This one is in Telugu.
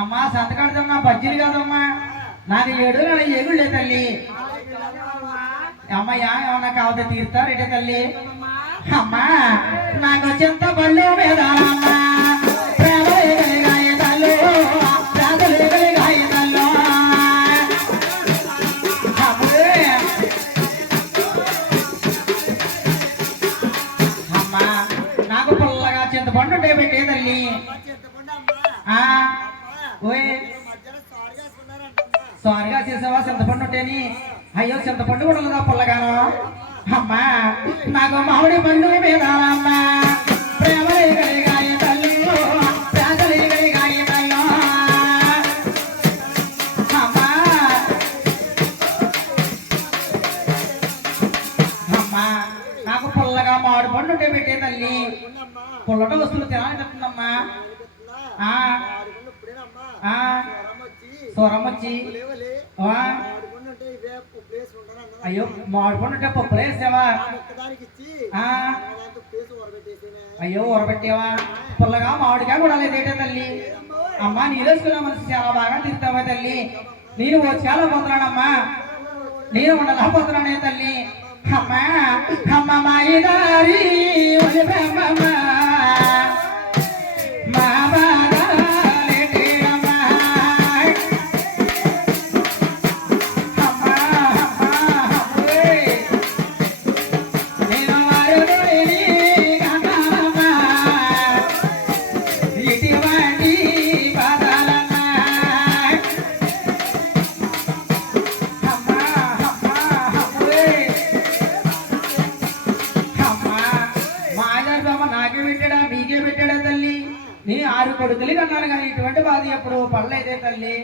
అమ్మా సంతకాడుతున్నా బజ్జీలు కాదమ్మా నాకు ఏగుళ్ళే తల్లి అమ్మయ్యా ఏమన్నా కావద్ద తీరుతారేటే తల్లి అమ్మా నాకు వచ్చేంత బళ్ళు వేదాలమ్మా అమ్మా నాకు పుల్లగా చింతపండు ఉంటే పెట్టే తల్లి సారిగా చేసావా చింతపండు ఉంటేని అయ్యో చింతపండు కూడా లేదా పుల్లగాను అమ్మా నాకు మామిడి పండు వేదాలమ్మా ప్రేమ తల్లి అమ్మా అమ్మా నాకు పుల్లగా మామిడి పండు ఉంటే పెట్టే తల్లి పుల్లట వస్తువులు తినాలనిపిస్తుందమ్మా స్వరం వచ్చి అయ్యో మామిడి పండు ఉంటే పప్పులు వేసావా అయ్యో ఊరబెట్టేవా పుల్లగా మామిడికాయ కూడా లేదేటే తల్లి అమ్మా నీరేసుకున్న మనసు చాలా బాగా తిరుగుతావా తల్లి నేను చాలా పోతున్నానమ్మా నేను ఉండలేకపోతున్నానే తల్లి అమ్మా అమ్మ మాయిదారి నాకే పెట్టాడా మీకే పెట్టాడా తల్లి నీ 6 కొడుకులు కన్నాను కానీ ఇటువంటి బాధ ఎప్పుడు పడలేదే తల్లి